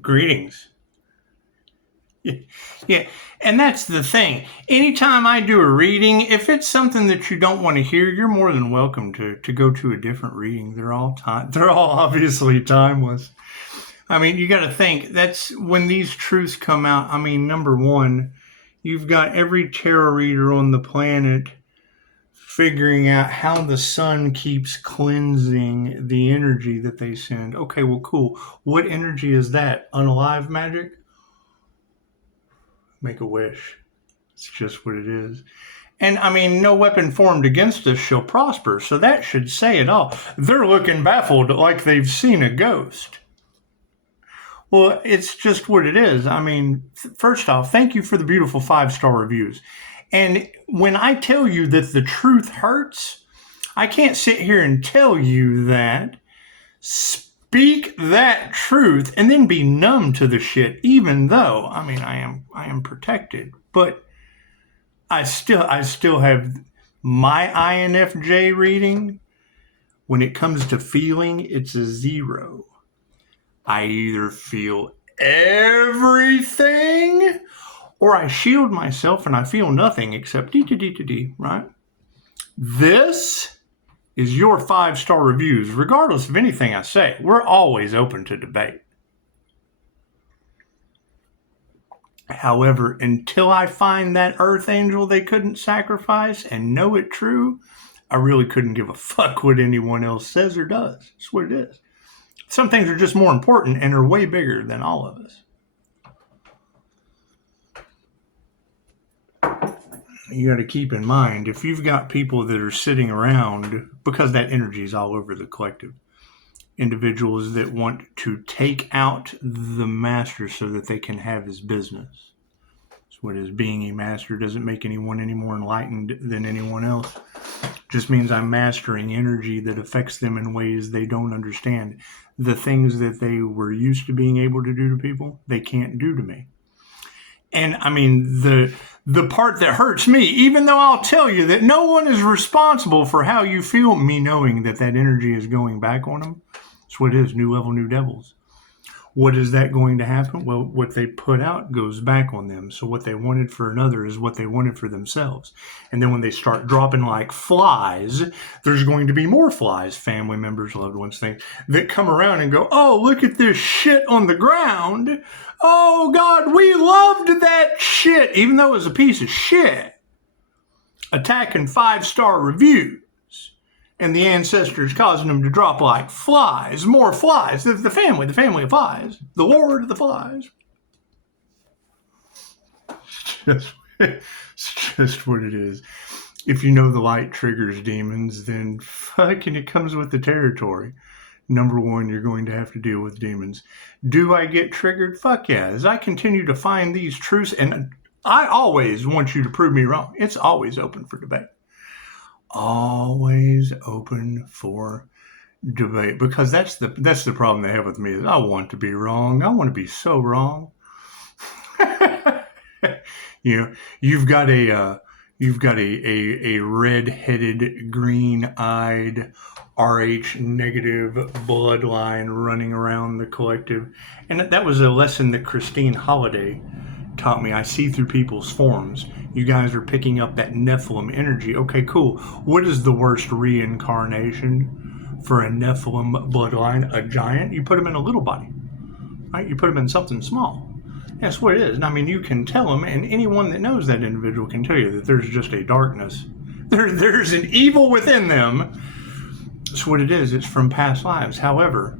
Greetings. Yeah, and that's the thing. Anytime I do a reading, if it's something that you don't want to hear, you're more than welcome to go to a different reading. They're all obviously timeless. I mean, you got to think, that's when these truths come out. I mean, number one, you've got every tarot reader on the planet figuring out how the sun keeps cleansing the energy that they send. Okay, well, cool. What energy is that? Unalive magic? Make a wish. It's just what it is. And I mean, no weapon formed against us shall prosper, so that should say it all. They're looking baffled like they've seen a ghost. Well, it's just what it is. I mean, first off, thank you for the beautiful 5-star reviews. And when I tell you that the truth hurts, I can't sit here and tell you that. Speak that truth and then be numb to the shit, even though, I mean, I am protected. But I still have my INFJ reading. When it comes to feeling, it's a 0. I either feel everything or I shield myself and I feel nothing except D, right? This is your 5-star reviews. Regardless of anything I say, we're always open to debate. However, until I find that earth angel they couldn't sacrifice and know it true, I really couldn't give a fuck what anyone else says or does. That's what it is. Some things are just more important and are way bigger than all of us. You got to keep in mind, if you've got people that are sitting around, because that energy is all over the collective, individuals that want to take out the master so that they can have his business. That's what it is. Being a master doesn't make anyone any more enlightened than anyone else. Just means I'm mastering energy that affects them in ways they don't understand. The things that they were used to being able to do to people, they can't do to me. And I mean, the part that hurts me, even though I'll tell you that no one is responsible for how you feel, me knowing that energy is going back on them, that's what it is. New level, new devils. What is that going to happen? Well, what they put out goes back on them. So what they wanted for another is what they wanted for themselves. And then when they start dropping like flies, there's going to be more flies, family members, loved ones, things that come around and go, oh, look at this shit on the ground. Oh, God, we loved that shit, even though it was a piece of shit. Attacking 5-star reviews. And the ancestors causing them to drop like flies, more flies. The family of flies. The Lord of the Flies. It's just what it is. If you know the light triggers demons, then fucking it comes with the territory. Number one, you're going to have to deal with demons. Do I get triggered? Fuck yeah. As I continue to find these truths, and I always want you to prove me wrong. It's always open for debate. Always open for debate, because that's the problem they have with me is I want to be wrong. I want to be so wrong. You know, you've got a red-headed, green-eyed, RH negative bloodline running around the collective, and that was a lesson that Christine Holliday taught me. I see through people's forms. You guys are picking up that Nephilim energy. Okay, cool. What is the worst reincarnation for a Nephilim bloodline? A giant? You put them in a little body, right? You put them in something small. That's what it is. And I mean, you can tell them, and anyone that knows that individual can tell you that there's just a darkness. There's an evil within them. That's what it is. It's from past lives. However,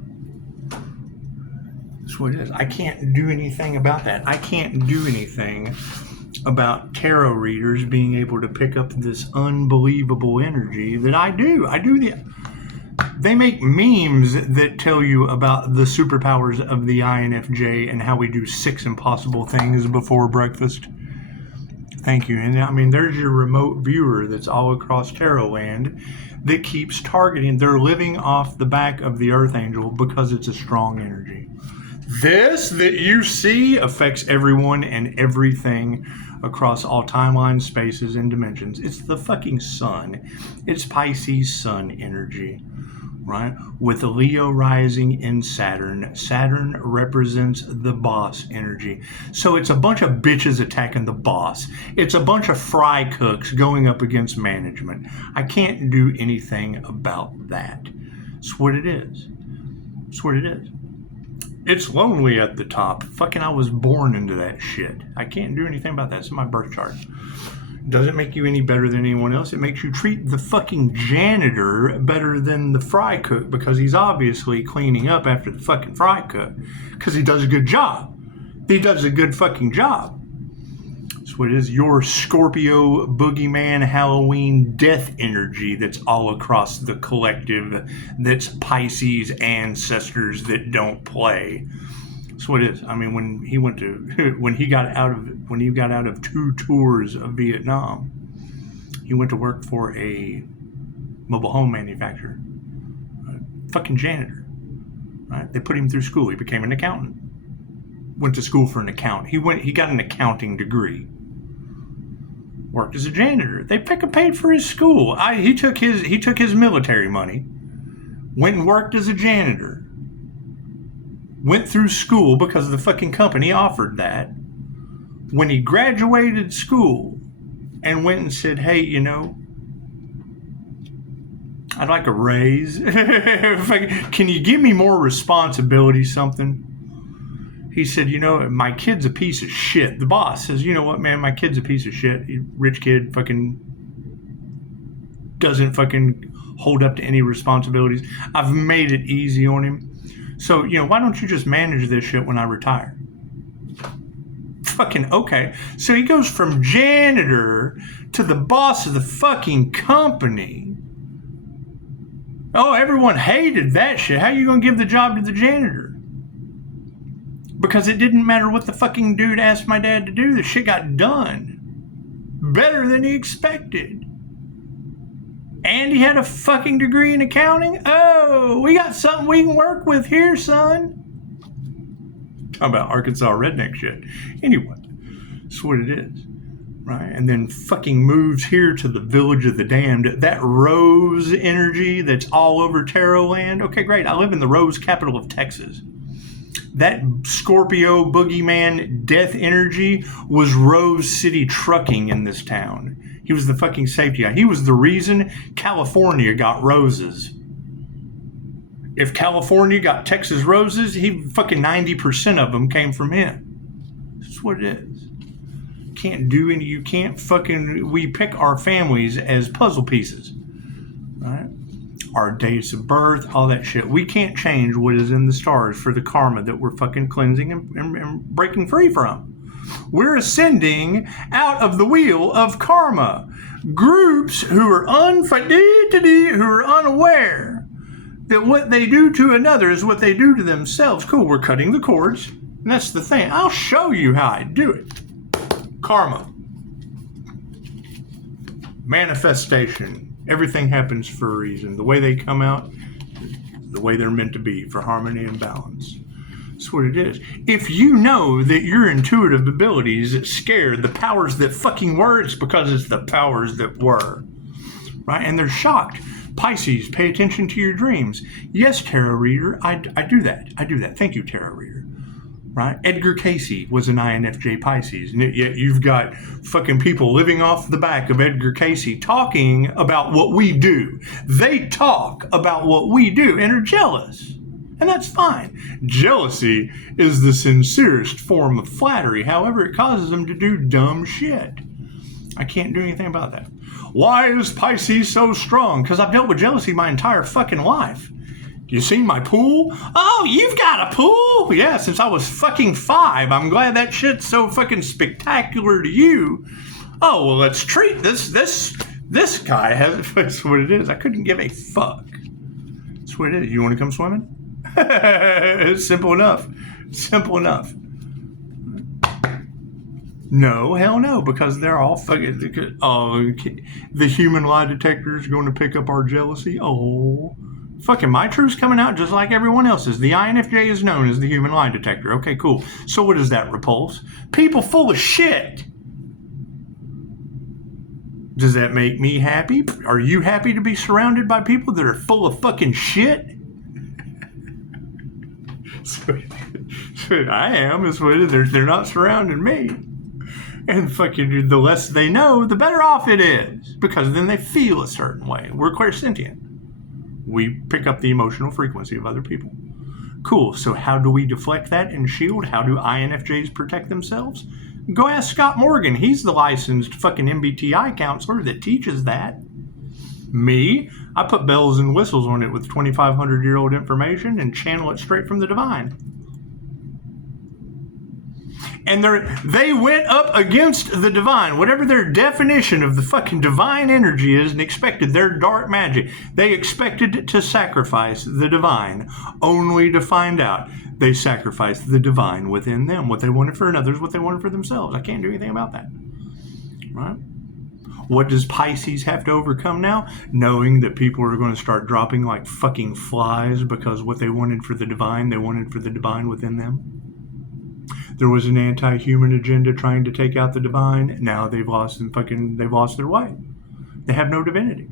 that's what it is. I can't do anything about that. I can't do anything about tarot readers being able to pick up this unbelievable energy that I do. They make memes that tell you about the superpowers of the INFJ and how we do 6 impossible things before breakfast. Thank you. And I mean, there's your remote viewer that's all across tarot land that keeps targeting. They're living off the back of the Earth Angel because it's a strong energy. This that you see affects everyone and everything across all timelines, spaces, and dimensions. It's the fucking sun. It's Pisces sun energy. right? With Leo rising in Saturn. Saturn represents the boss energy. So it's a bunch of bitches attacking the boss. It's a bunch of fry cooks going up against management. I can't do anything about that. It's what it is. It's what it is. It's lonely at the top. Fucking I was born into that shit. I can't do anything about that. It's in my birth chart. Doesn't make you any better than anyone else. It makes you treat the fucking janitor better than the fry cook because he's obviously cleaning up after the fucking fry cook because he does a good job. He does a good fucking job. That's what it is. Your Scorpio boogeyman Halloween death energy that's all across the collective. That's Pisces ancestors that don't play. That's what it is. I mean, when he got out of 2 tours of Vietnam, he went to work for a mobile home manufacturer, a fucking janitor. Right? They put him through school. He became an accountant. Went to school for an accountant. He got an accounting degree. Worked as a janitor. They fucking paid for his school. He took his military money, went and worked as a janitor. Went through school because the fucking company offered that. When he graduated school and went and said, hey, you know, I'd like a raise. Can you give me more responsibility, something? He said, you know, my kid's a piece of shit. The boss says, you know what, man, my kid's a piece of shit. Rich kid, fucking doesn't fucking hold up to any responsibilities. I've made it easy on him. So, you know, why don't you just manage this shit when I retire? Fucking okay. So he goes from janitor to the boss of the fucking company. Oh, everyone hated that shit. How are you going to give the job to the janitor? Because it didn't matter what the fucking dude asked my dad to do. The shit got done. Better than he expected. And he had a fucking degree in accounting? Oh, we got something we can work with here, son. Talking about Arkansas redneck shit. Anyway, that's what it is. Right? And then fucking moves here to the village of the damned. That rose energy that's all over tarot land. Okay, great. I live in the rose capital of Texas. That Scorpio boogeyman death energy was Rose City Trucking in this town. He was the fucking safety guy. He was the reason California got roses. If California got Texas roses, fucking 90% of them came from him. That's what it is. You can't fucking, we pick our families as puzzle pieces. Right? Our dates of birth, all that shit. We can't change what is in the stars for the karma that we're fucking cleansing and breaking free from. We're ascending out of the wheel of karma. Groups who are unaware that what they do to another is what they do to themselves. Cool, we're cutting the cords. And that's the thing. I'll show you how I do it. Karma. Manifestation. Everything happens for a reason. The way they come out, the way they're meant to be, for harmony and balance. That's what it is. If you know that your intuitive abilities scare the powers that fucking were, it's because it's the powers that were. Right? And they're shocked. Pisces, pay attention to your dreams. Yes, tarot reader, I do that. I do that. Thank you, tarot reader. Right? Edgar Casey was an INFJ Pisces. And yet you've got fucking people living off the back of Edgar Casey talking about what we do. They talk about what we do and are jealous. And that's fine. Jealousy is the sincerest form of flattery. However, it causes them to do dumb shit. I can't do anything about that. Why is Pisces so strong? Because I've dealt with jealousy my entire fucking life. You seen my pool? Oh, you've got a pool? Yeah, since I was fucking 5. I'm glad that shit's so fucking spectacular to you. Oh, well, let's treat this guy has. That's what it is. I couldn't give a fuck. That's what it is. You want to come swimming? It's simple enough. Simple enough. No, hell no, because they're all fucking. Oh, the human lie detector is going to pick up our jealousy. Oh, fucking my truth's coming out just like everyone else's. The INFJ is known as the human lie detector. Okay, cool. So what does that repulse? People full of shit. Does that make me happy? Are you happy to be surrounded by people that are full of fucking shit? I am. They're not surrounding me. And fucking the less they know, the better off it is. Because then they feel a certain way. We're clairsentient. We pick up the emotional frequency of other people. Cool. So how do we deflect that and shield? How do INFJs protect themselves? Go ask Scott Morgan. He's the licensed fucking MBTI counselor that teaches that. Me, I put bells and whistles on it with 2,500-year-old information and channel it straight from the divine. And they went up against the divine, whatever their definition of the fucking divine energy is, and expected their dark magic. They expected to sacrifice the divine, only to find out they sacrificed the divine within them. What they wanted for others, what they wanted for themselves. I can't do anything about that. Right? What does Pisces have to overcome now? Knowing that people are going to start dropping like fucking flies because what they wanted for the divine, they wanted for the divine within them. There was an anti-human agenda trying to take out the divine. Now they've lost their way. They have no divinity.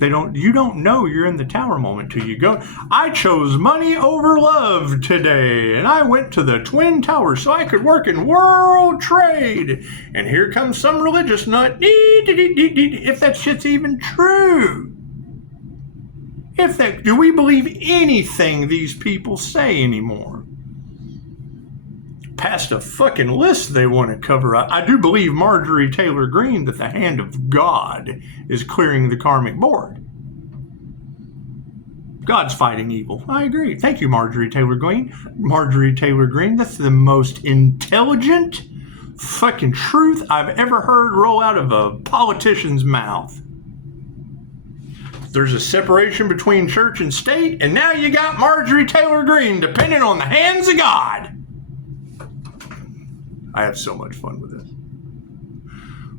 You don't know you're in the tower moment till you go. I chose money over love today, and I went to the Twin Towers so I could work in world trade. And here comes some religious nut. If that shit's even true. Do we believe anything these people say anymore? Past a fucking list they want to cover. I do believe Marjorie Taylor Greene that the hand of God is clearing the karmic board. God's fighting evil. I agree. Thank you, Marjorie Taylor Greene. Marjorie Taylor Greene, that's the most intelligent fucking truth I've ever heard roll out of a politician's mouth. There's a separation between church and state, and now you got Marjorie Taylor Greene depending on the hands of God. I have so much fun with this.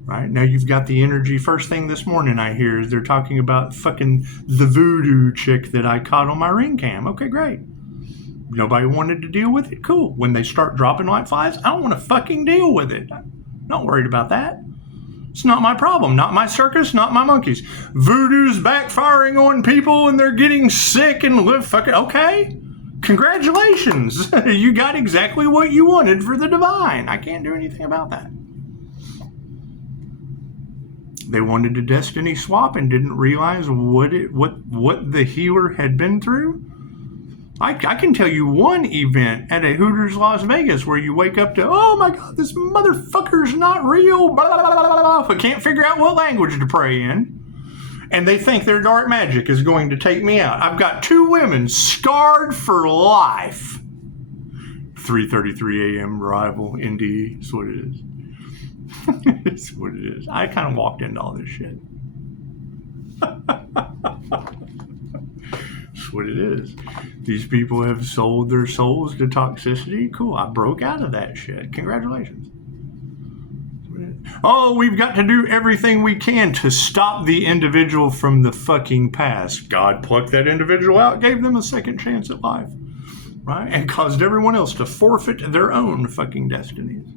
Right? Now you've got the energy. First thing this morning I hear is they're talking about fucking the voodoo chick that I caught on my ring cam. Okay, great. Nobody wanted to deal with it. Cool. When they start dropping like flies, I don't want to fucking deal with it. Not worried about that. It's not my problem. Not my circus. Not my monkeys. Voodoo's backfiring on people and they're getting sick and live fucking... Okay. Congratulations. You got exactly what you wanted for the divine. I can't do anything about that. They wanted to destiny swap and didn't realize what the healer had been through. I can tell you one event at a Hooters Las Vegas where you wake up to, oh my God, this motherfucker's not real. Blah, blah, blah, blah, blah. I can't figure out what language to pray in. And they think their dark magic is going to take me out. I've got 2 women scarred for life. 3:33 a.m. arrival, NDE. That's what it is. That's what it is. I kind of walked into all this shit. That's what it is. These people have sold their souls to toxicity. Cool. I broke out of that shit. Congratulations. Oh, we've got to do everything we can to stop the individual from the fucking past. God plucked that individual out, gave them a second chance at life, right? And caused everyone else to forfeit their own fucking destinies.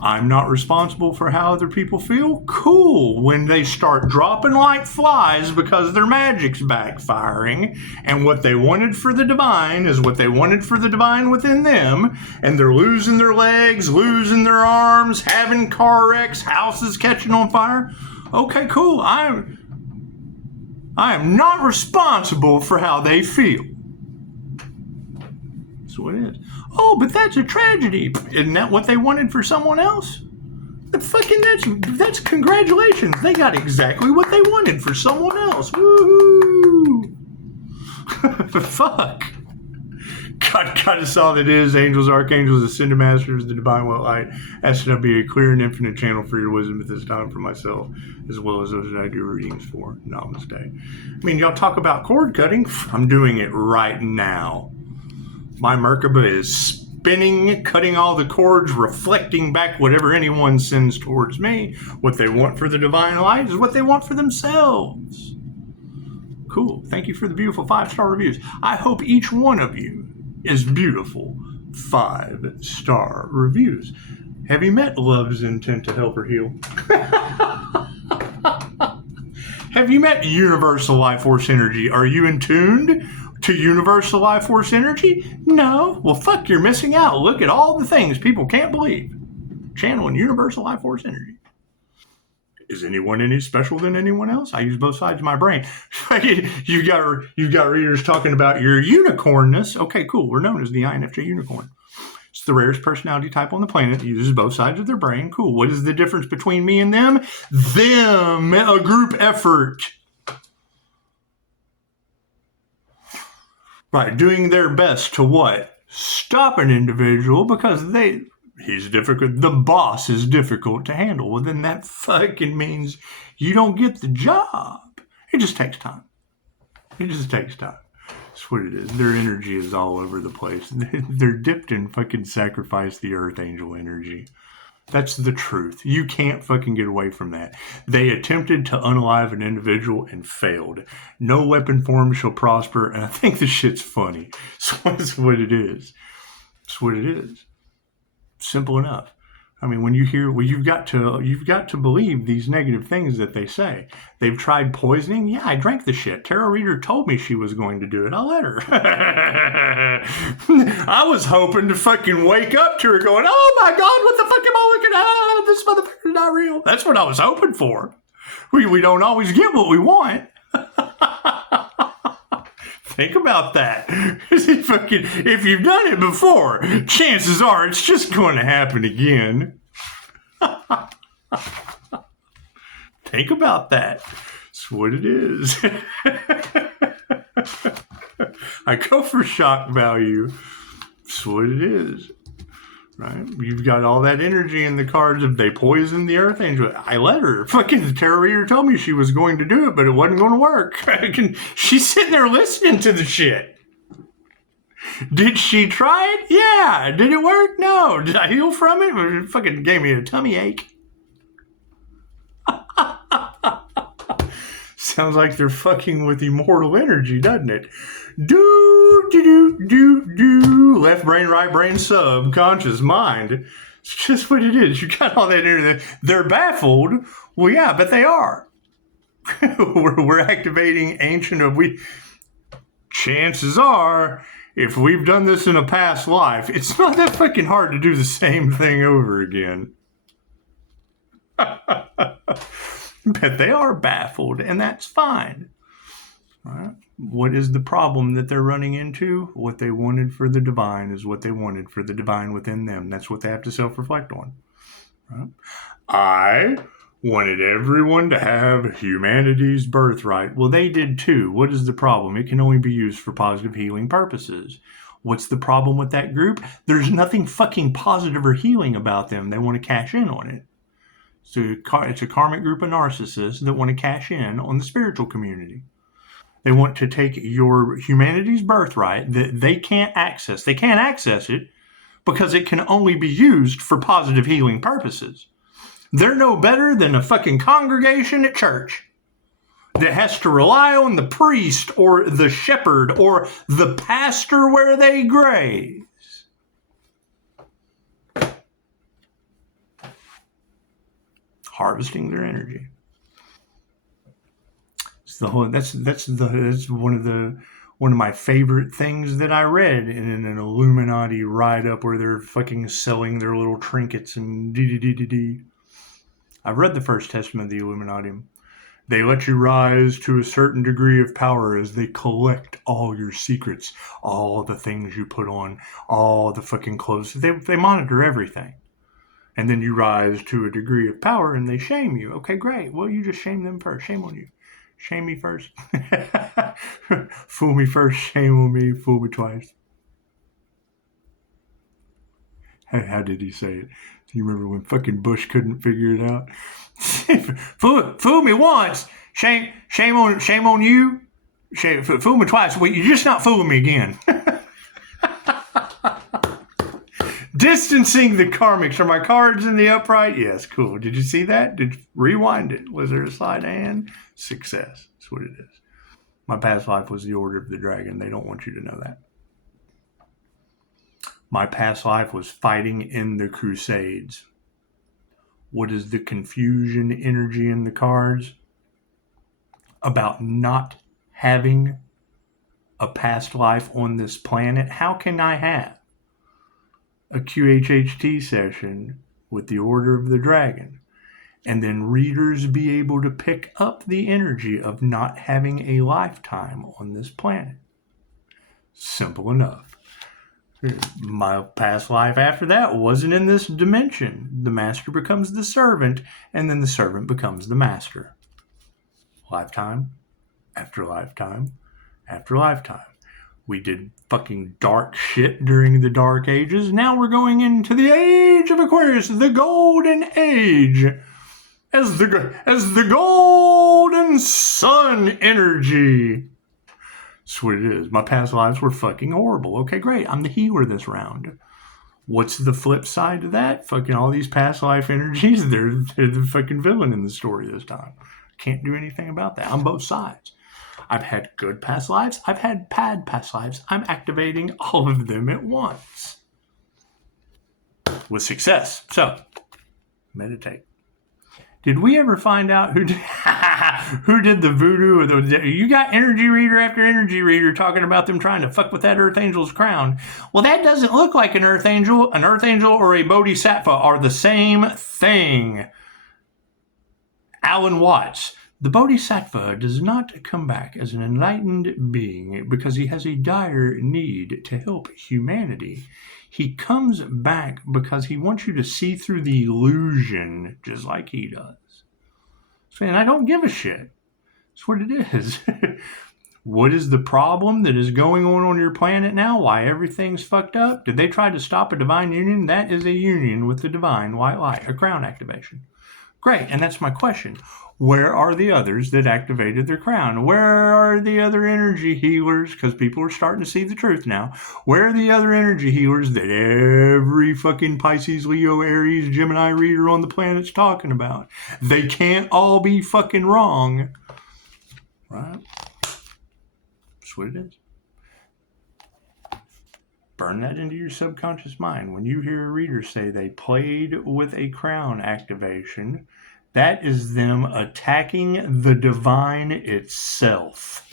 I'm not responsible for how other people feel. Cool. When they start dropping like flies because their magic's backfiring and what they wanted for the divine is what they wanted for the divine within them, and they're losing their legs, losing their arms, having car wrecks, houses catching on fire. Okay, cool. I am not responsible for how they feel. That's what it is. Oh, but that's a tragedy. Isn't that what they wanted for someone else? That's congratulations. They got exactly what they wanted for someone else. Woohoo! Fuck. God is all that is. Angels, archangels, ascended masters, the divine well light. Ask to be a clear and infinite channel for your wisdom at this time for myself, as well as those that I do readings for. Namaste. I mean, y'all talk about cord cutting. I'm doing it right now. My Merkaba is spinning, cutting all the cords, reflecting back whatever anyone sends towards me. What they want for the divine light is what they want for themselves. Cool. Thank you for the beautiful 5-star reviews. I hope each one of you is beautiful 5-star reviews. Have you met love's intent to help her heal? Have you met universal life force energy? Are you in tuned to universal life force energy? No. Well, fuck, you're missing out. Look at all the things people can't believe. Channeling universal life force energy. Is anyone any special than anyone else? I use both sides of my brain. You've got readers talking about your unicornness. Okay, cool. We're known as the INFJ unicorn. It's the rarest personality type on the planet. It uses both sides of their brain. Cool. What is the difference between me and them? Them, a group effort. By doing their best to what? Stop an individual because he's difficult. The boss is difficult to handle. Well, then that fucking means you don't get the job. It just takes time. It just takes time. That's what it is. Their energy is all over the place. They're dipped in fucking sacrifice the earth angel energy. That's the truth. You can't fucking get away from that. They attempted to unalive an individual and failed. No weapon form shall prosper, and I think this shit's funny. So that's what it is. That's what it is. Simple enough. I mean, when you hear, well, you've got to believe these negative things that they say. They've tried poisoning. Yeah, I drank the shit. Tarot reader told me she was going to do it. I'll let her. I was hoping to fucking wake up to her going, oh my God, what the fuck am I looking at? This motherfucker's not real. That's what I was hoping for. We don't always get what we want. Think about that. If you've done it before, chances are it's just going to happen again. Think about that. That's what it is. I go for shock value. That's what it is. Right? You've got all that energy in the cards of they poisoned the earth angel. I let her. Fucking the tarot reader told me she was going to do it, but it wasn't going to work. She's sitting there listening to the shit. Did she try it? Yeah. Did it work? No. Did I heal from it? It fucking gave me a tummy ache. Sounds like they're fucking with immortal energy, doesn't it? Do. Left brain, right brain, subconscious mind. It's just what it is. You got all that energy. They're baffled. Well, yeah, but they are. We're activating ancient of we. Chances are, if we've done this in a past life, it's not that fucking hard to do the same thing over again. But they are baffled, and that's fine. All right. What is the problem that they're running into? What they wanted for the divine is what they wanted for the divine within them. That's what they have to self-reflect on. Right? I wanted everyone to have humanity's birthright. Well, they did too. What is the problem? It can only be used for positive healing purposes. What's the problem with that group? There's nothing fucking positive or healing about them. They want to cash in on it. So it's a karmic group of narcissists that want to cash in on the spiritual community. They want to take your humanity's birthright that they can't access. They can't access it because it can only be used for positive healing purposes. They're no better than a fucking congregation at church that has to rely on the priest or the shepherd or the pastor where they graze. Harvesting their energy. It's the whole. That's one of my favorite things that I read in an Illuminati write-up where they're fucking selling their little trinkets and dee. I've read the first testament of the Illuminati. They let you rise to a certain degree of power as they collect all your secrets, all the things you put on, all the fucking clothes. They monitor everything. And then you rise to a degree of power and they shame you. Okay, great. Well, you just shame them first. Shame on you. Shame me first. Fool me first. Shame on me. Fool me twice. How did he say it? Do you remember when fucking Bush couldn't figure it out? Fool me once. Shame on you. Fool me twice. Well, you're just not fooling me again. Distancing the karmics. Are my cards in the upright? Yes, cool. Did you see that? Rewind it. Was there a sleight of hand? Success. That's what it is. My past life was the Order of the Dragon. They don't want you to know that. My past life was fighting in the Crusades. What is the confusion energy in the cards about not having a past life on this planet? How can I have a QHHT session with the Order of the Dragon and then readers be able to pick up the energy of not having a lifetime on this planet? Simple enough. My past life after that wasn't in this dimension. The master becomes the servant, and then the servant becomes the master. Lifetime after lifetime after lifetime. We did fucking dark shit during the Dark Ages. Now we're going into the Age of Aquarius, the Golden Age. As the golden sun energy. That's what it is. My past lives were fucking horrible. Okay, great. I'm the healer this round. What's the flip side to that? Fucking all these past life energies, they're the fucking villain in the story this time. Can't do anything about that. I'm both sides. I've had good past lives. I've had bad past lives. I'm activating all of them at once. With success. So, meditate. Did we ever find out who did the voodoo? You got energy reader after energy reader talking about them trying to fuck with that Earth Angel's crown. Well, that doesn't look like an Earth Angel. An Earth Angel or a Bodhisattva are the same thing. Alan Watts. The Bodhisattva does not come back as an enlightened being because he has a dire need to help humanity. He comes back because he wants you to see through the illusion just like he does. So, and I don't give a shit. That's what it is. What is the problem that is going on your planet now? Why everything's fucked up? Did they try to stop a divine union? That is a union with the divine white light, a crown activation. Great, and that's my question. Where are the others that activated their crown? Where are the other energy healers? Because people are starting to see the truth now. Where are the other energy healers that every fucking Pisces, Leo, Aries, Gemini reader on the planet's talking about? They can't all be fucking wrong. Right? That's what it is. Burn that into your subconscious mind. When you hear a reader say they played with a crown activation, that is them attacking the divine itself.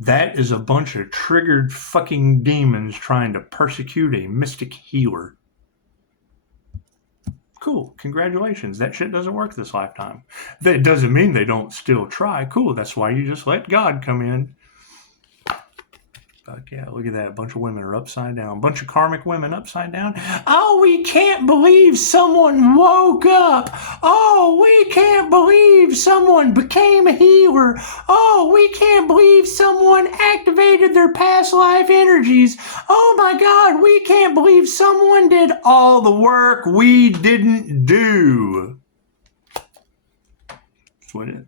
That is a bunch of triggered fucking demons trying to persecute a mystic healer. Cool. Congratulations. That shit doesn't work this lifetime. That doesn't mean they don't still try. Cool. That's why you just let God come in. Fuck yeah, look at that. A bunch of women are upside down. A bunch of karmic women upside down. Oh, we can't believe someone woke up. Oh, we can't believe someone became a healer. Oh, we can't believe someone activated their past life energies. Oh my God, we can't believe someone did all the work we didn't do. That's what it is.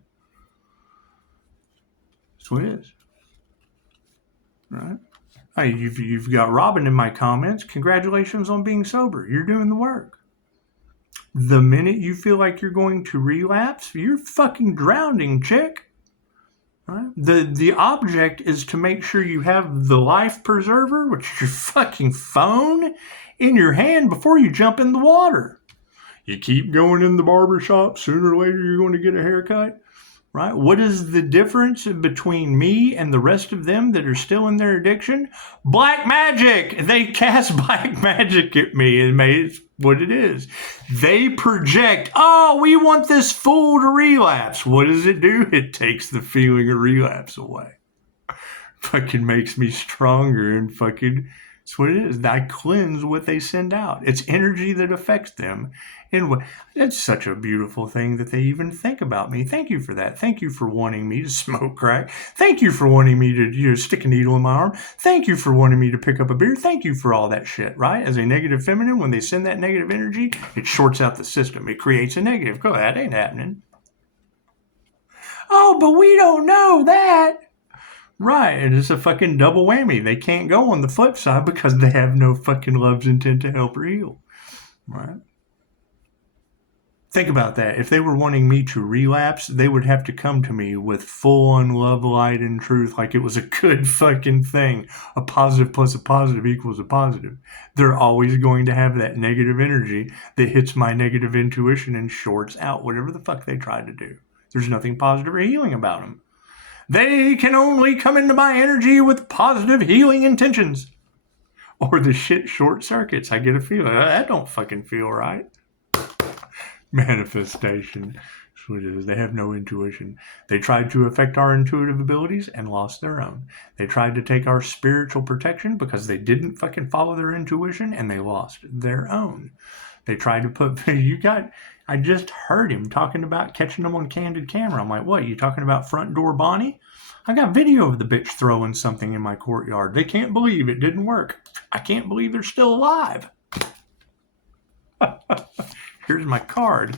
That's what it is. Right? Hey, you've got Robin in my comments. Congratulations on being sober. You're doing the work. The minute you feel like you're going to relapse, you're fucking drowning, chick. Right? The object is to make sure you have the life preserver, which is your fucking phone, in your hand before you jump in the water. You keep going in the barbershop, sooner or later you're going to get a haircut. Right? What is the difference between me and the rest of them that are still in their addiction? Black magic! They cast black magic at me and made it what it is. They project, oh, we want this fool to relapse. What does it do? It takes the feeling of relapse away. Fucking makes me stronger and fucking, that's what it is. I cleanse what they send out. It's energy that affects them. And that's such a beautiful thing that they even think about me. Thank you for that. Thank you for wanting me to smoke crack. Thank you for wanting me to stick a needle in my arm. Thank you for wanting me to pick up a beer. Thank you for all that shit, right? As a negative feminine, when they send that negative energy, it shorts out the system. It creates a negative. Go, that ain't happening. Oh, but we don't know that. Right, and it's a fucking double whammy. They can't go on the flip side because they have no fucking love's intent to help or heal. Right? Think about that. If they were wanting me to relapse, they would have to come to me with full-on love, light, and truth, like it was a good fucking thing. A positive plus a positive equals a positive. They're always going to have that negative energy that hits my negative intuition and shorts out whatever the fuck they try to do. There's nothing positive or healing about them. They can only come into my energy with positive healing intentions. Or the shit short circuits. I get a feeling. That don't fucking feel right. Manifestation. That's what it is. They have no intuition. They tried to affect our intuitive abilities and lost their own. They tried to take our spiritual protection because they didn't fucking follow their intuition and they lost their own. They tried to put, I just heard him talking about catching them on candid camera. I'm like, what, you talking about Front Door Bonnie? I got video of the bitch throwing something in my courtyard. They can't believe it didn't work. I can't believe they're still alive. Here's my card.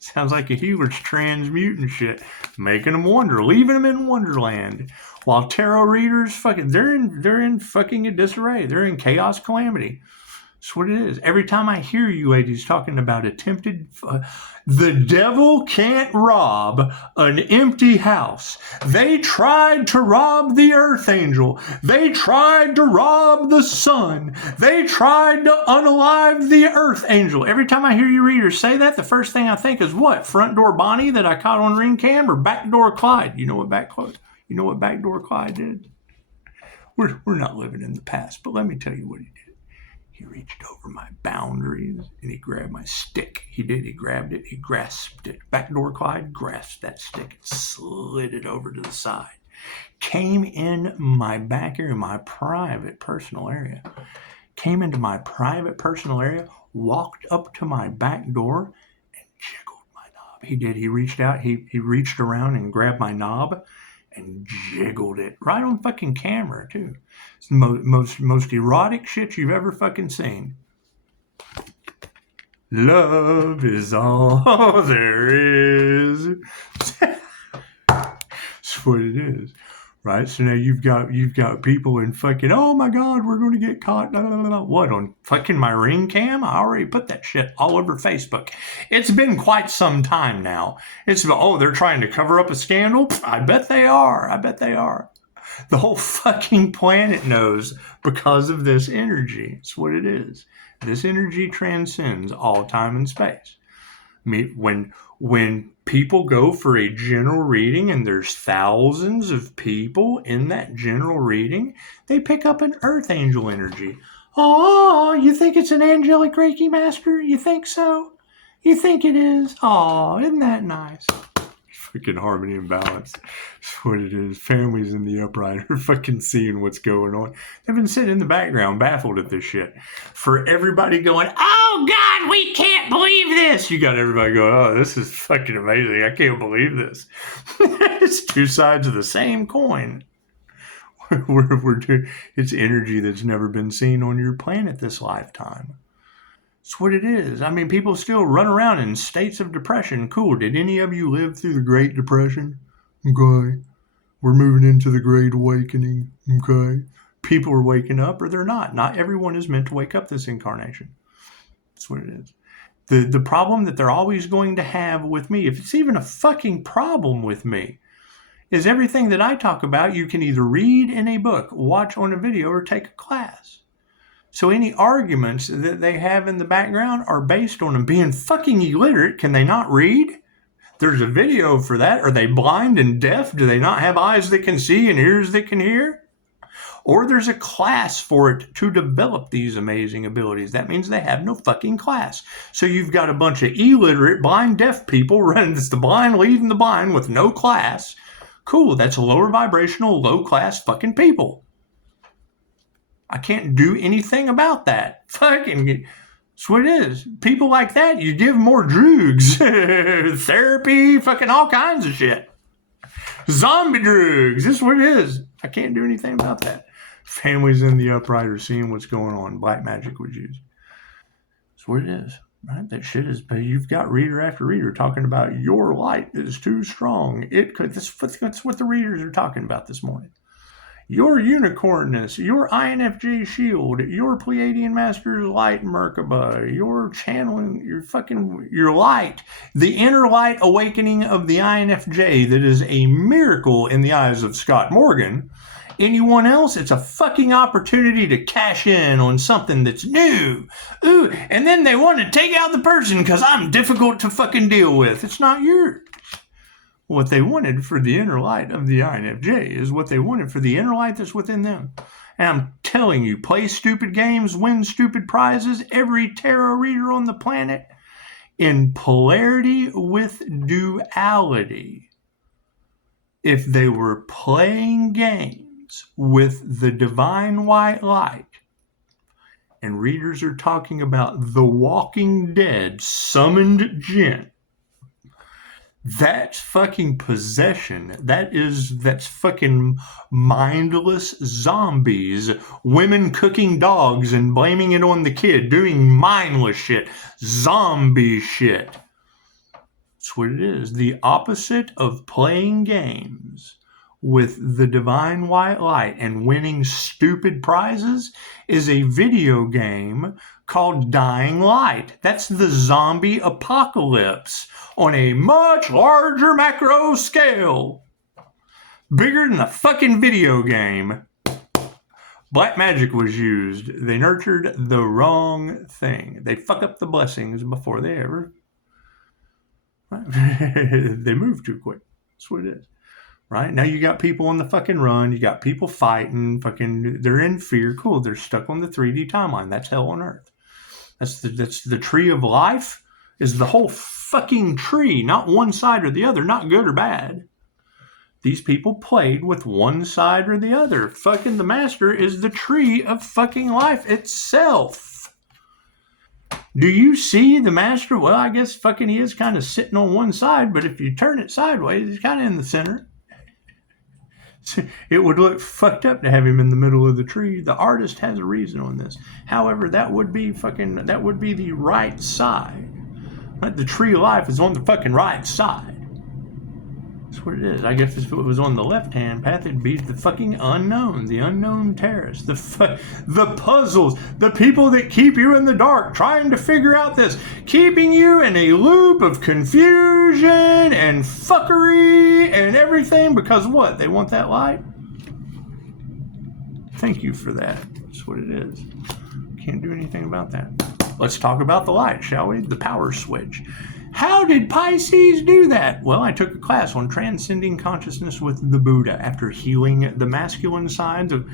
Sounds like a healer's transmuting shit, making them wonder, leaving them in Wonderland. While tarot readers, they're in fucking a disarray. They're in chaos calamity. That's what it is. Every time I hear you ladies talking about attempted, the devil can't rob an empty house. They tried to rob the earth angel. They tried to rob the sun. They tried to unalive the earth angel. Every time I hear you readers say that, the first thing I think is what? Front Door Bonnie that I caught on ring cam or Backdoor Clyde? You know what Backdoor Clyde did? We're not living in the past, but let me tell you what he did. He reached over my boundaries and he grabbed my stick. He did. He grabbed it. He grasped it. Backdoor Clyde grasped that stick and slid it over to the side. Came in my back area, my private personal area. Came into my private personal area, walked up to my back door and jiggled my knob. He did. He reached out. He reached around and grabbed my knob and jiggled it right on fucking camera too. It's the most erotic shit you've ever fucking seen. Love is all there is. That's what it is, right? So now you've got people in fucking, oh my God, we're going to get caught. Blah, blah, blah. What, on fucking my ring cam? I already put that shit all over Facebook. It's been quite some time now. It's about, oh, they're trying to cover up a scandal? I bet they are. The whole fucking planet knows because of this energy. It's what it is. This energy transcends all time and space. I mean, when people go for a general reading and there's thousands of people in that general reading, they pick up an earth angel energy. Oh, you think it's an angelic Reiki master? You think so? You think it is? Oh, isn't that nice? Freaking harmony and balance. That's what it is. Families in the upright are fucking seeing what's going on. They've been sitting in the background baffled at this shit. For everybody going, oh God, we can't believe this. You got everybody going, oh, this is fucking amazing. I can't believe this. It's two sides of the same coin. It's energy that's never been seen on your planet this lifetime. That's what it is. I mean, people still run around in states of depression. Cool. Did any of you live through the Great Depression? Okay. We're moving into the Great Awakening. Okay. People are waking up or they're not. Not everyone is meant to wake up this incarnation. That's what it is. The problem that they're always going to have with me, if it's even a fucking problem with me, is everything that I talk about, you can either read in a book, watch on a video, or take a class. So any arguments that they have in the background are based on them being fucking illiterate. Can they not read? There's a video for that. Are they blind and deaf? Do they not have eyes that can see and ears that can hear? Or there's a class for it to develop these amazing abilities. That means they have no fucking class. So you've got a bunch of illiterate, blind, deaf people running. It's the blind leading the blind with no class. Cool, that's lower vibrational, low class fucking people. I can't do anything about that. Fucking, that's what it is. People like that, you give more drugs, therapy, fucking all kinds of shit. Zombie drugs, that's what it is. I can't do anything about that. Families in the upright are seeing what's going on. Black magic was used. That's what it is. Right? That shit is, you've got reader after reader talking about your light is too strong. It could, that's what the readers are talking about this morning. your unicornness, your INFJ shield, your Pleiadian Master's light Merkaba, your channeling, your light, the inner light awakening of the INFJ that is a miracle in the eyes of Scott Morgan. Anyone else, it's a fucking opportunity to cash in on something that's new. Ooh, and then they want to take out the person because I'm difficult to fucking deal with. It's not yours. What they wanted for the inner light of the INFJ is what they wanted for the inner light that's within them. And I'm telling you, play stupid games, win stupid prizes. Every tarot reader on the planet in polarity with duality. If they were playing games with the divine white light, and readers are talking about the Walking Dead summoned jinn, that's fucking possession. That's fucking mindless zombies. Women cooking dogs and blaming it on the kid. Doing mindless shit. Zombie shit. That's what it is. The opposite of playing games with the divine white light and winning stupid prizes is a video game called Dying Light. That's the zombie apocalypse on a much larger macro scale. Bigger than a fucking video game. Black magic was used. They nurtured the wrong thing. They fuck up the blessings before they ever... they move too quick. That's what it is. Right? Now you got people on the fucking run. You got people fighting. Fucking, they're in fear. Cool. They're stuck on the 3D timeline. That's hell on earth. That's the tree of life is the whole fucking tree, not one side or the other, not good or bad. These people played with one side or the other. Fucking the master is the tree of fucking life itself. Do you see the master? Well, I guess fucking he is kind of sitting on one side, but if you turn it sideways, he's kind of in the center. It would look fucked up to have him in the middle of the tree. The artist has a reason on this. However, that would be the right side. Right? The tree of life is on the fucking right side. That's what it is. I guess if it was on the left-hand path, it'd be the fucking unknown, the unknown terrace, the puzzles, the people that keep you in the dark, trying to figure out this, keeping you in a loop of confusion and fuckery and everything because what? They want that light? Thank you for that. That's what it is. Can't do anything about that. Let's talk about the light, shall we? The power switch. How did Pisces do that? Well, I took a class on transcending consciousness with the Buddha after healing the masculine sides of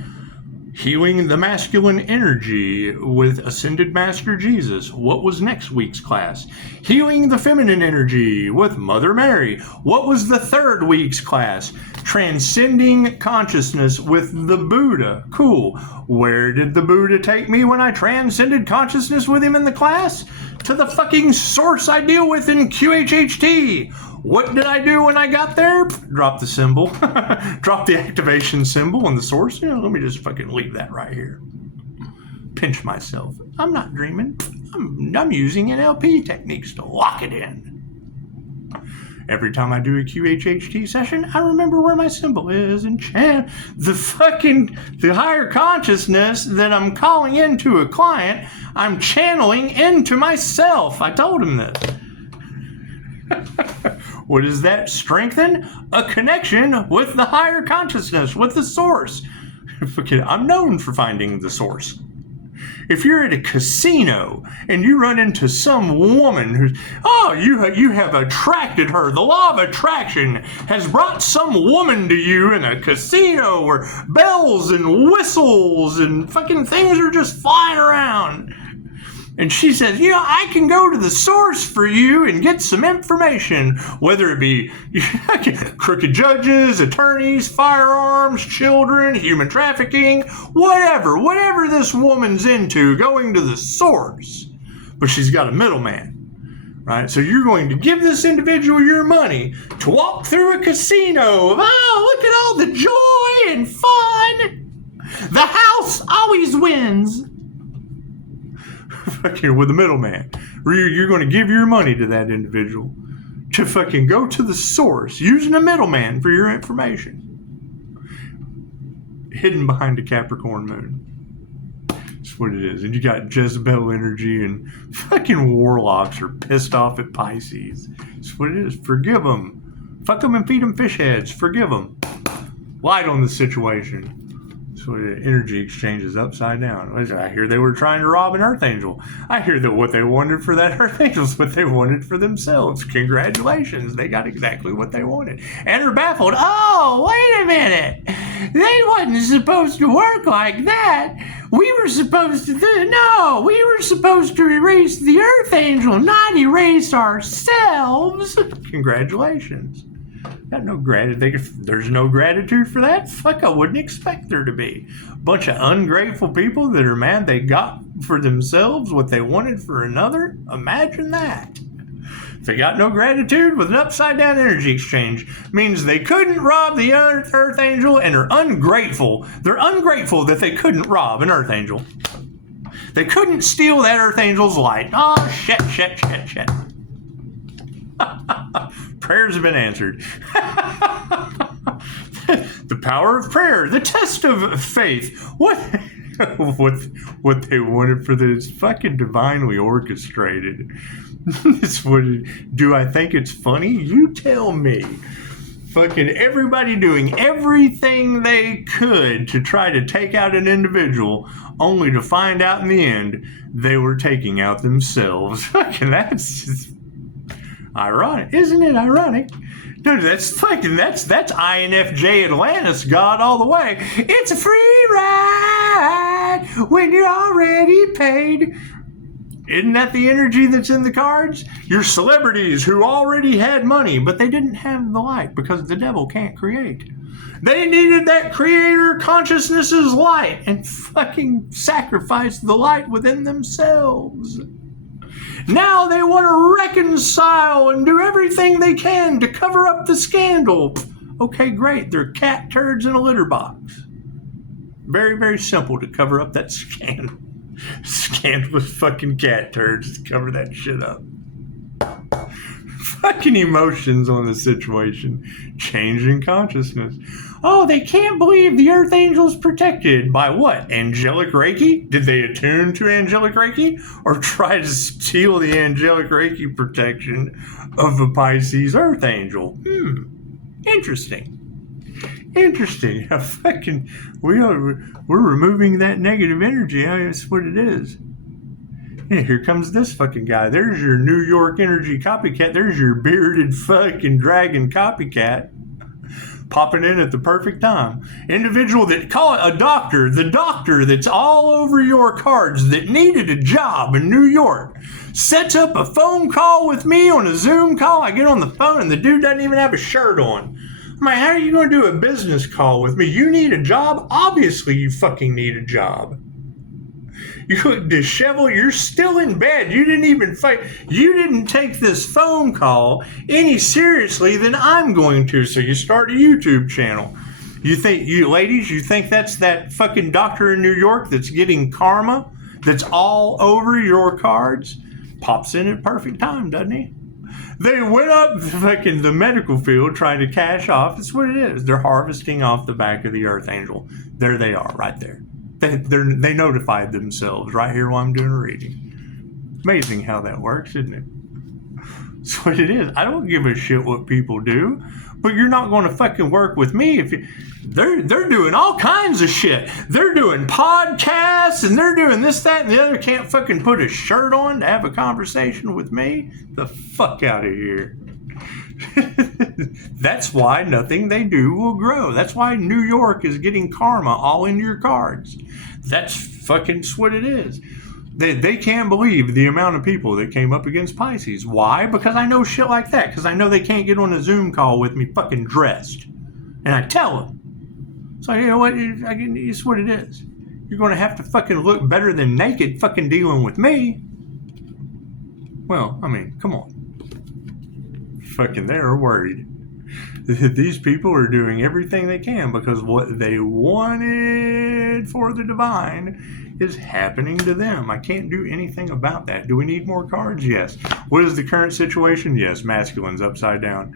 healing the masculine energy with Ascended Master Jesus. What was next week's class? Healing the feminine energy with Mother Mary. What was the third week's class? Transcending consciousness with the Buddha. Cool. Where did the Buddha take me when I transcended consciousness with him in the class? To the fucking source I deal with in QHHT. What did I do when I got there? Drop the symbol. Drop the activation symbol on the source. Let me just fucking leave that right here. Pinch myself. I'm not dreaming. I'm using NLP techniques to lock it in. Every time I do a QHHT session, I remember where my symbol is and chant the higher consciousness that I'm calling into a client, I'm channeling into myself. I told him this. What does that strengthen? A connection with the higher consciousness, with the source. I'm known for finding the source. If you're at a casino and you run into some woman who's, you have attracted her. The law of attraction has brought some woman to you in a casino where bells and whistles and fucking things are just flying around. And she says, I can go to the source for you and get some information, whether it be crooked judges, attorneys, firearms, children, human trafficking, whatever this woman's into, going to the source. But she's got a middleman, right? So you're going to give this individual your money to walk through a casino of, look at all the joy and fun. The house always wins. Fucking with the middleman. You're going to give your money to that individual to fucking go to the source using a middleman for your information. hidden behind a Capricorn moon. That's what it is. And you got Jezebel energy, and fucking warlocks are pissed off at Pisces. That's what it is. Forgive them. Fuck them and feed them fish heads. Forgive them. Light on the situation. So energy exchanges upside down. I hear they were trying to rob an Earth Angel. I hear that what they wanted for that Earth Angel is what they wanted for themselves. Congratulations. They got exactly what they wanted. And are baffled. Oh, wait a minute. They wasn't supposed to work like that. We were supposed to we were supposed to erase the Earth Angel, not erase ourselves. Congratulations. Got no gratitude. There's no gratitude for that. Fuck, I wouldn't expect there to be. Bunch of ungrateful people that are mad they got for themselves what they wanted for another. Imagine that. If they got no gratitude with an upside down energy exchange, means they couldn't rob the Earth Angel and are ungrateful. They're ungrateful that they couldn't rob an Earth Angel. They couldn't steal that Earth Angel's light. Oh, shit. Prayers have been answered. The power of prayer, the test of faith. What they wanted for this fucking divinely orchestrated. Do I think it's funny? You tell me. Fucking everybody doing everything they could to try to take out an individual, only to find out in the end they were taking out themselves. Fucking that's just ironic, isn't it? Ironic, dude. That's INFJ Atlantis God all the way. It's a free ride when you're already paid. Isn't that the energy that's in the cards? Your celebrities who already had money, but they didn't have the light because the devil can't create. They needed that creator consciousness's light and fucking sacrificed the light within themselves. Now they want to reconcile and do everything they can to cover up the scandal. Okay, great. They're cat turds in a litter box. Very, very simple to cover up that scandal. Scandalous fucking cat turds to cover that shit up. Fucking emotions on the situation. Changing consciousness. Oh, they can't believe the Earth Angel's protected by what? Angelic Reiki? Did they attune to Angelic Reiki? Or try to steal the Angelic Reiki protection of the Pisces Earth Angel? Interesting. Fucking, we're removing that negative energy. That's what it is. Yeah, here comes this fucking guy. There's your New York energy copycat. There's your bearded fucking dragon copycat. Popping in at the perfect time. Individual that call it a doctor, the doctor that's all over your cards that needed a job in New York, sets up a phone call with me on a Zoom call. I get on the phone and the dude doesn't even have a shirt on. I'm like, how are you going to do a business call with me? You need a job? Obviously you fucking need a job. You disheveled, you're still in bed. You didn't even fight. You didn't take this phone call any seriously than I'm going to. So you start a YouTube channel. You think that's that fucking doctor in New York that's getting karma that's all over your cards? Pops in at perfect time, doesn't he? They went up the medical field trying to cash off. That's what it is. They're harvesting off the back of the Earth Angel. There they are, right there. They notified themselves right here while I'm doing a reading. Amazing how that works, isn't it? That's what it is. I don't give a shit what people do, but you're not going to fucking work with me if you. They're doing all kinds of shit. They're doing podcasts and they're doing this, that, and the other. Can't fucking put a shirt on to have a conversation with me. The fuck out of here. That's why nothing they do will grow. That's why New York is getting karma all in your cards. That's fucking what it is. They can't believe the amount of people that came up against Pisces. Why? Because I know shit like that. Because I know they can't get on a Zoom call with me fucking dressed. And I tell them. So you know what? It's what it is. You're going to have to fucking look better than naked fucking dealing with me. Well, I mean, come on. Fucking they're worried. These people are doing everything they can because what they wanted intended for the divine is happening to them. I can't do anything about that. Do we need more cards? Yes. What is the current situation? Yes, masculine's upside down.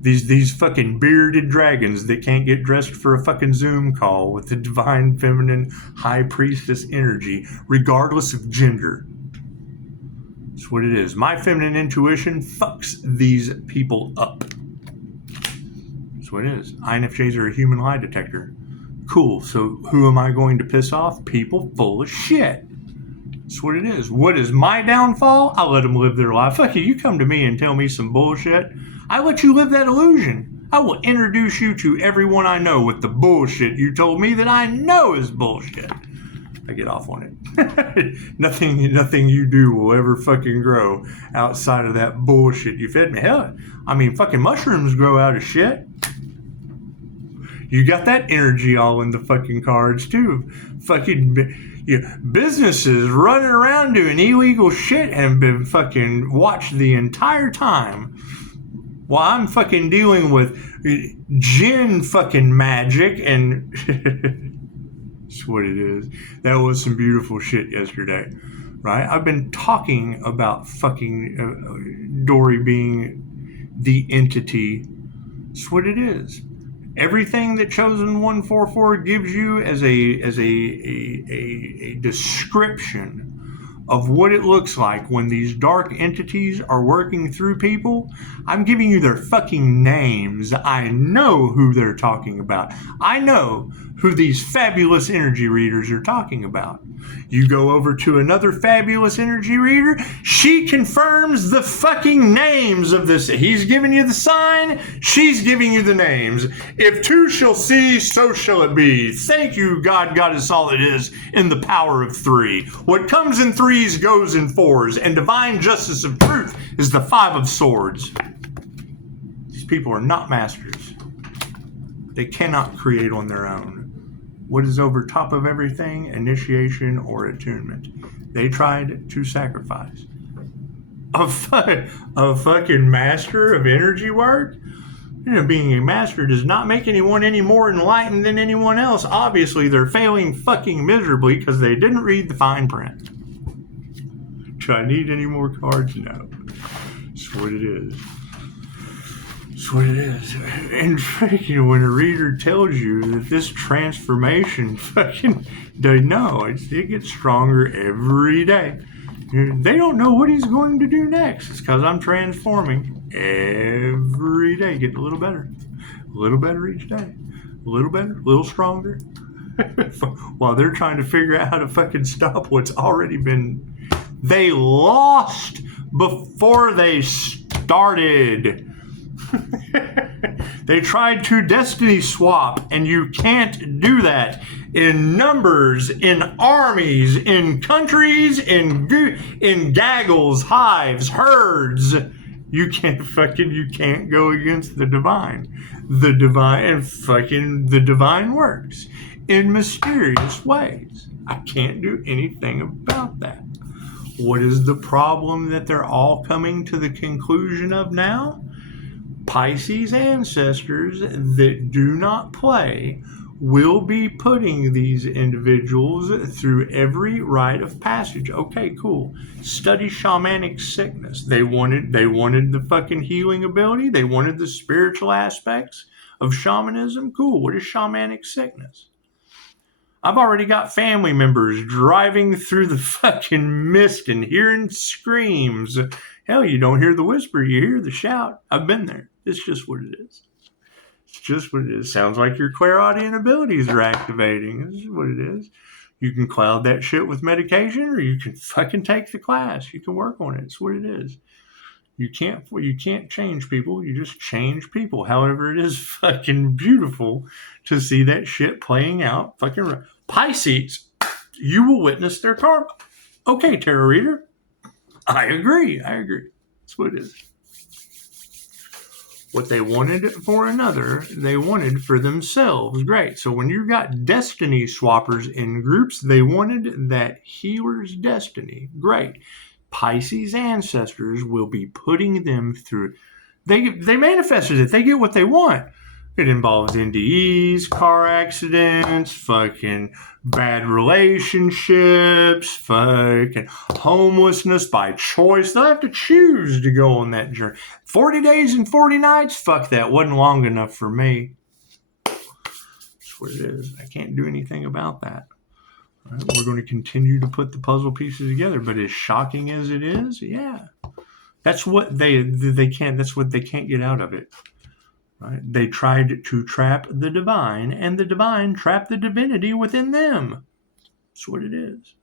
These fucking bearded dragons that can't get dressed for a fucking Zoom call with the divine feminine high priestess energy, regardless of gender. That's what it is. My feminine intuition fucks these people up. That's what it is. INFJs are a human lie detector. Cool. So who am I going to piss off? People full of shit. That's what it is. What is my downfall? I let them live their life. Fuck you come to me and tell me some bullshit. I let you live that illusion. I will introduce you to everyone I know with the bullshit you told me that I know is bullshit. I get off on it. Nothing you do will ever fucking grow outside of that bullshit you fed me. Hell, I mean, fucking mushrooms grow out of shit. You got that energy all in the fucking cards too. Fucking businesses running around doing illegal shit have been fucking watched the entire time. While I'm fucking dealing with jinn fucking magic and that's what it is. That was some beautiful shit yesterday, right? I've been talking about fucking Dory being the entity. That's what it is. Everything that Chosen 144 gives you as a description of what it looks like when these dark entities are working through people, I'm giving you their fucking names. I know who they're talking about. I know who these fabulous energy readers are talking about. You go over to another fabulous energy reader, she confirms the fucking names of this. He's giving you the sign, she's giving you the names. If two shall see, so shall it be. Thank you, God, Goddess, all it is, in the power of three. What comes in threes goes in fours, and divine justice of truth is the five of swords. These people are not masters. They cannot create on their own. What is over top of everything? Initiation or attunement. They tried to sacrifice a fucking master of energy work. Being a master does not make anyone any more enlightened than anyone else. Obviously, they're failing fucking miserably because they didn't read the fine print. Do I need any more cards? No. That's what it is. That's what it is. And fucking when a reader tells you that this transformation fucking, they know it gets stronger every day. They don't know what he's going to do next. It's because I'm transforming every day, getting a little better each day, a little better, a little stronger. While they're trying to figure out how to fucking stop what's already been. They lost before they started. They tried to destiny swap, and you can't do that in numbers, in armies, in countries, in gaggles, hives, herds. You can't go against the divine. The divine works in mysterious ways. I can't do anything about that. What is the problem that they're all coming to the conclusion of now? Pisces ancestors that do not play will be putting these individuals through every rite of passage. Okay, cool. Study shamanic sickness. They wanted the fucking healing ability. They wanted the spiritual aspects of shamanism. Cool. What is shamanic sickness? I've already got family members driving through the fucking mist and hearing screams. Hell, you don't hear the whisper, you hear the shout. I've been there. It's just what it is. It's just what it is. Sounds like your clairaudient abilities are activating. This is what it is. You can cloud that shit with medication, or you can fucking take the class. You can work on it. It's what it is. You can't change people. You just change people. However, it is fucking beautiful to see that shit playing out. Fucking Pisces, you will witness their karma. Okay, tarot reader. I agree. That's what it is. What they wanted for another, they wanted for themselves. Great. So when you've got destiny swappers in groups, they wanted that healer's destiny. Great. Pisces ancestors will be putting them through. They manifested it. They get what they want. It involves NDEs, car accidents, fucking bad relationships, fucking homelessness by choice. They'll have to choose to go on that journey. 40 days and 40 nights? Fuck that. Wasn't long enough for me. That's what it is. I can't do anything about that. All right, we're going to continue to put the puzzle pieces together. But as shocking as it is, yeah. That's what they can't. That's what they can't get out of it. Right? They tried to trap the divine, and the divine trapped the divinity within them. That's what it is.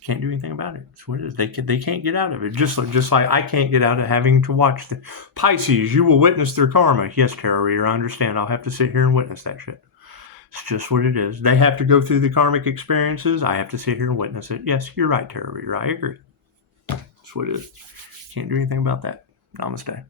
Can't do anything about it. That's what it is. They can't get out of it. Just like I can't get out of having to watch the Pisces. You will witness their karma. Yes, Therory, I understand. I'll have to sit here and witness that shit. It's just what it is. They have to go through the karmic experiences. I have to sit here and witness it. Yes, you're right, Therory. I agree. That's what it is. Can't do anything about that. Namaste.